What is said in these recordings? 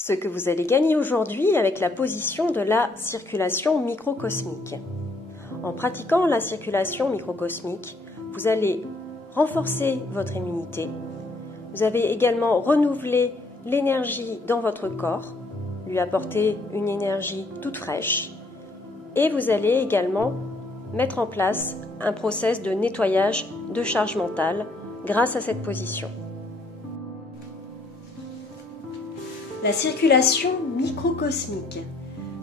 Ce que vous allez gagner aujourd'hui avec la position de la circulation microcosmique. En pratiquant la circulation microcosmique, vous allez renforcer votre immunité. Vous avez également renouvelé l'énergie dans votre corps, lui apporter une énergie toute fraîche. Et vous allez également mettre en place un process de nettoyage de charge mentale grâce à cette position. La circulation microcosmique.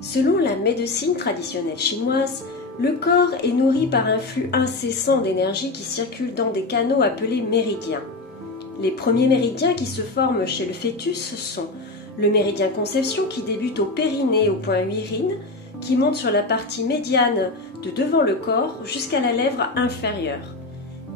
Selon la médecine traditionnelle chinoise, le corps est nourri par un flux incessant d'énergie qui circule dans des canaux appelés méridiens. Les premiers méridiens qui se forment chez le fœtus sont le méridien conception qui débute au périnée au point urine, qui monte sur la partie médiane de devant le corps jusqu'à la lèvre inférieure,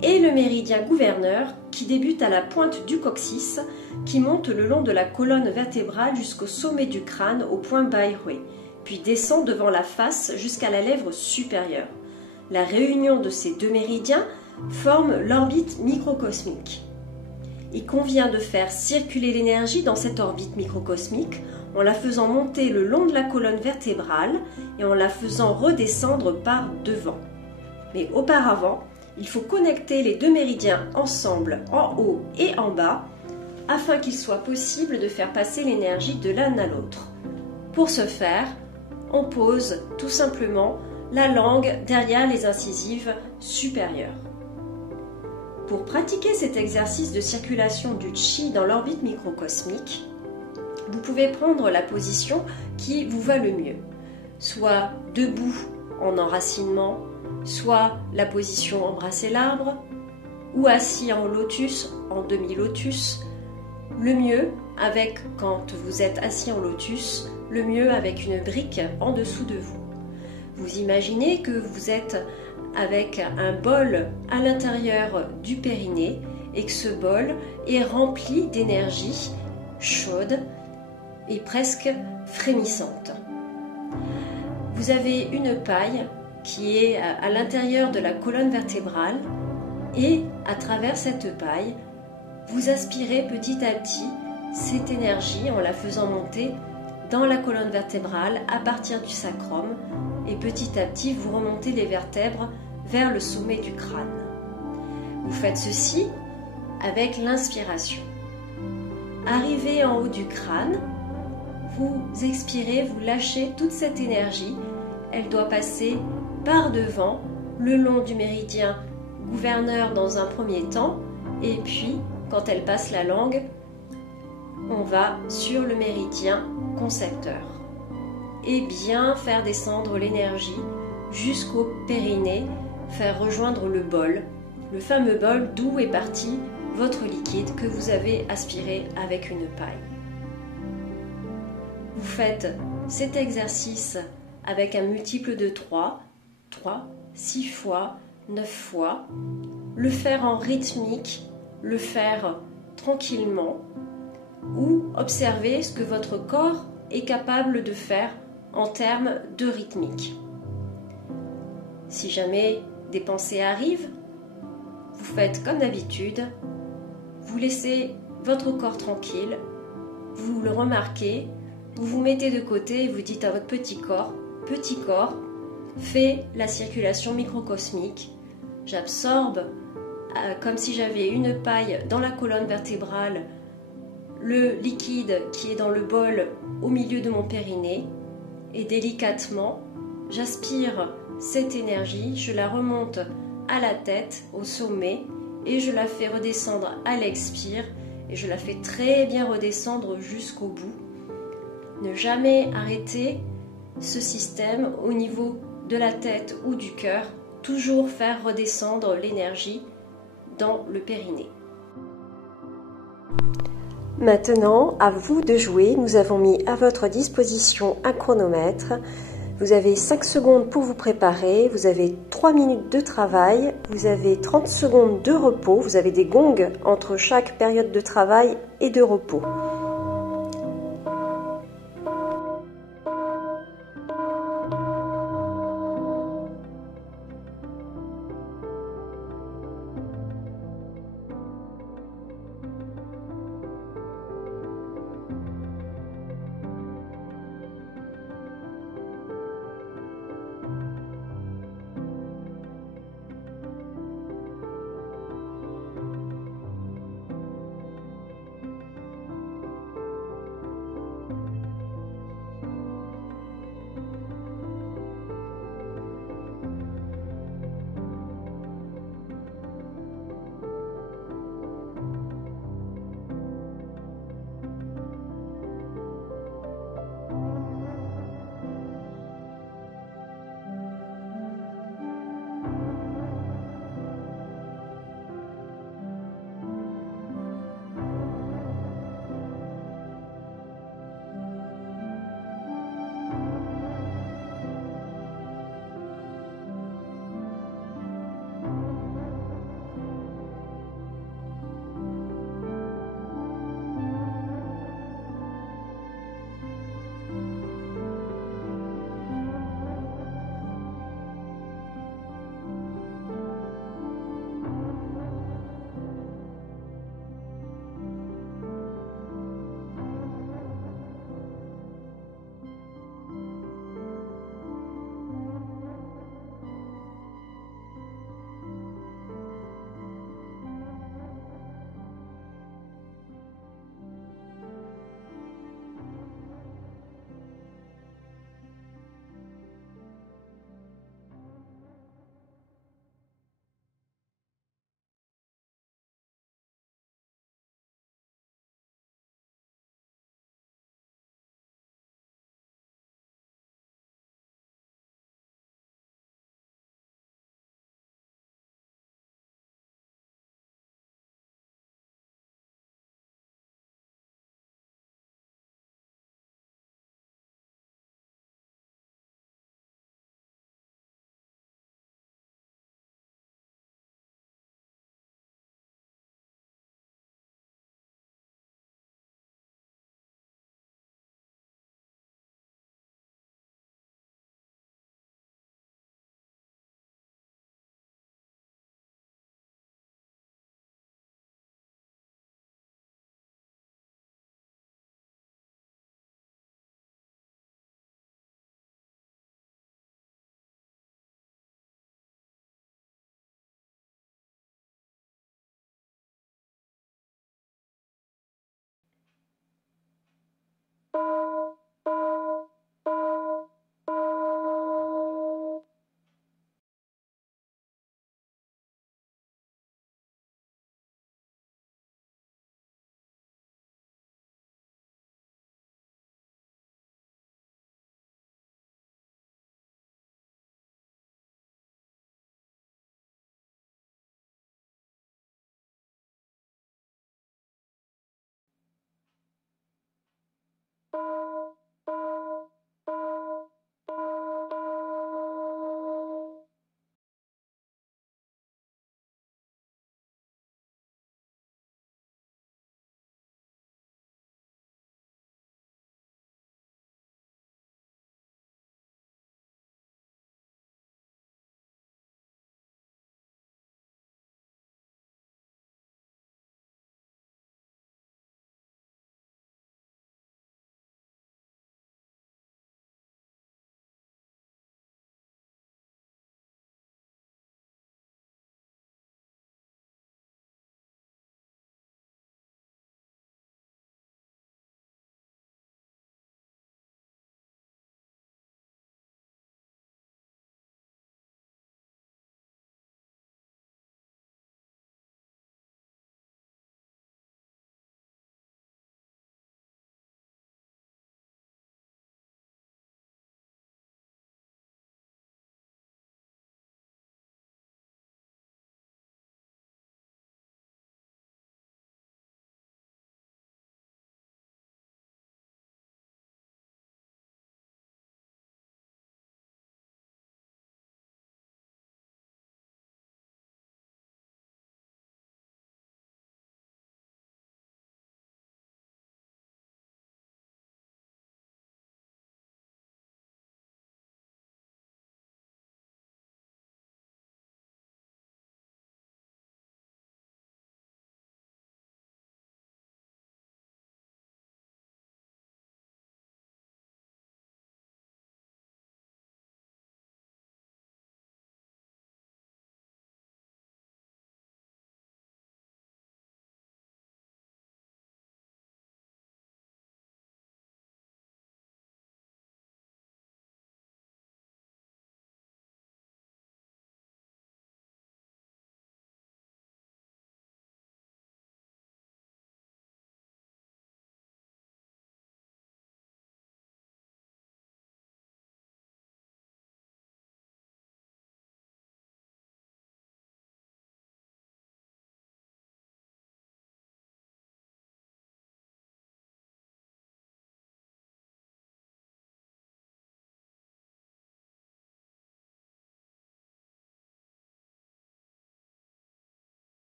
et le méridien gouverneur qui débute à la pointe du coccyx, qui monte le long de la colonne vertébrale jusqu'au sommet du crâne au point Baihui, puis descend devant la face jusqu'à la lèvre supérieure. La réunion de ces deux méridiens forme l'orbite microcosmique. Il convient de faire circuler l'énergie dans cette orbite microcosmique en la faisant monter le long de la colonne vertébrale et en la faisant redescendre par devant. Mais auparavant, il faut connecter les deux méridiens ensemble en haut et en bas afin qu'il soit possible de faire passer l'énergie de l'un à l'autre. Pour ce faire, on pose tout simplement la langue derrière les incisives supérieures. Pour pratiquer cet exercice de circulation du Qi dans l'orbite microcosmique, vous pouvez prendre la position qui vous va le mieux, soit debout en enracinement, soit la position embrasser l'arbre, ou assis en lotus, en demi-lotus, le mieux avec, quand vous êtes assis en lotus, le mieux avec une brique en dessous de vous. Vous imaginez que vous êtes avec un bol à l'intérieur du périnée et que ce bol est rempli d'énergie chaude et presque frémissante. Vous avez une paille qui est à l'intérieur de la colonne vertébrale et à travers cette paille, vous aspirez petit à petit cette énergie en la faisant monter dans la colonne vertébrale à partir du sacrum et petit à petit vous remontez les vertèbres vers le sommet du crâne. Vous faites ceci avec l'inspiration. Arrivé en haut du crâne, vous expirez, vous lâchez toute cette énergie. Elle doit passer par devant, le long du méridien gouverneur dans un premier temps, et puis, quand elle passe la langue, on va sur le méridien concepteur. Et bien faire descendre l'énergie jusqu'au périnée, faire rejoindre le bol, le fameux bol d'où est parti votre liquide que vous avez aspiré avec une paille. Vous faites cet exercice avec un multiple de 3, 6 fois, 9 fois, le faire en rythmique, le faire tranquillement ou observer ce que votre corps est capable de faire en termes de rythmique. Si jamais des pensées arrivent, vous faites comme d'habitude, vous laissez votre corps tranquille, vous le remarquez, vous vous mettez de côté et vous dites à votre petit corps, fais la circulation microcosmique, j'absorbe comme si j'avais une paille dans la colonne vertébrale, le liquide qui est dans le bol au milieu de mon périnée et délicatement, j'aspire cette énergie, je la remonte à la tête, au sommet et je la fais redescendre à l'expire et je la fais très bien redescendre jusqu'au bout. Ne jamais arrêter ce système au niveau de la tête ou du cœur, toujours faire redescendre l'énergie dans le périnée. Maintenant, à vous de jouer. Nous avons mis à votre disposition un chronomètre. Vous avez 5 secondes pour vous préparer, vous avez 3 minutes de travail, vous avez 30 secondes de repos, vous avez des gongs entre chaque période de travail et de repos.